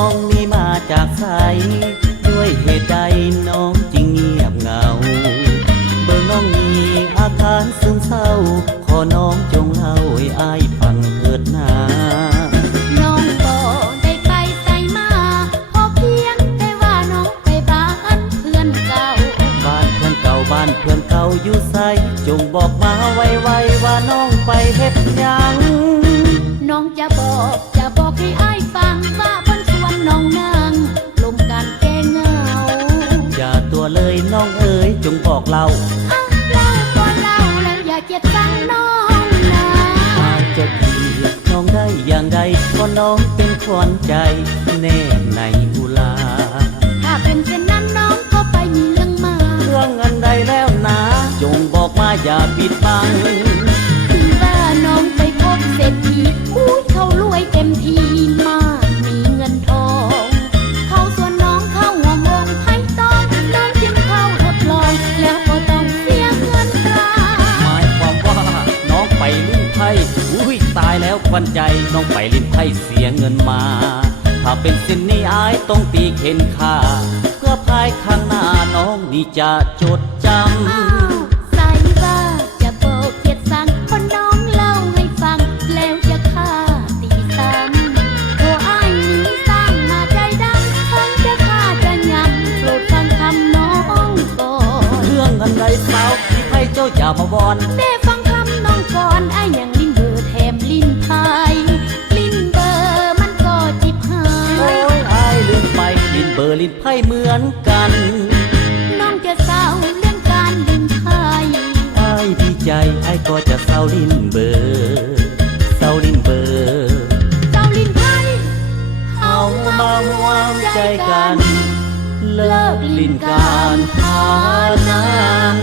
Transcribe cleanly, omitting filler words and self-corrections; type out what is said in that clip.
องนี่มาจากไสด้วยเหตุใดน้องจึงเงียบเหงาเบิ่งน้องมีอาการซึมเศร้าขอน้องจงเล่าให้อายฟังเถิดนาน้องบ่ได้ไปไสมาพอเพียงแต่ว่าน้องไปบ้านเพื่อนเก่าบ้านเพื่อนเก่าบ้านเพื่อนเก่าอยู่ไสจงบอกมาไวๆว่าน้องไปเฮ็ดหยังน้องจะบอกให้อ้ายฟังว่าบนสวนน้องนางลมการแก้เหงาอย่าตัวเลยน้องเอ๋ยจงบอกเราเล่าก็เล่าแล้วอย่าเกลียดชังน้องนะอาจจะเกลียดน้องได้อย่างใดเพราะน้องเป็นขวัญใจแนบในอุลาถ้าเป็นเช่นนั้นน้องก็ไปมีเรื่องมาเรื่องอันใดแล้วนะจงบอกมาอย่าปิดบังคือว่าน้องไปพบเศรษฐีอุ้ยเขารวยเต็มทีมากมีเงินทองเขาส่วนน้องเข้าหัวมงไพ่ต้องน้องจึงเข้าทดลองแล้วก็ต้องเสียเงินตราหมายความว่าน้องไปลิ้นไพ่อุ้ยตายแล้วควันใจน้องไปลิ้นไพ่เสียเงินมาถ้าเป็นเส้นนี้อายต้องตีเข็นค่าเพื่อภายข้างหน้าน้องนี่จะจดจำใส่ว่าจะบอกเกียรติสังเพราะน้องเล่าให้ฟังแล้วจะฆ่าตีซ้ำตัวอ้ายนี้สร้างมาใจดำทั้งจะฆ่าจะยำโปรดฟังคำน้องก่อนเรื่องอันใดสาวที่ไพ่เจ้าอย่ามาวอนแม่ฟังคำน้องก่อนอ้ายยังลิ้นเบอร์แถมลิ้นพายลิ้นเบอร์มันก็จิบหายโอ้ยอ้ายลืมไปลิ้นเบอร์ลิ้นไพ่เหมือนกันน้องจะเศร้าเรื่องการลิ้นไพ่อ้ายดีใจอ้ายก็จะเศร้าลิ้นเบอร์เศร้าลิ้นเบอร์เศร้าลิ้นไพ่เอามาห่วงใจกันเลิกลิ้นการพานัง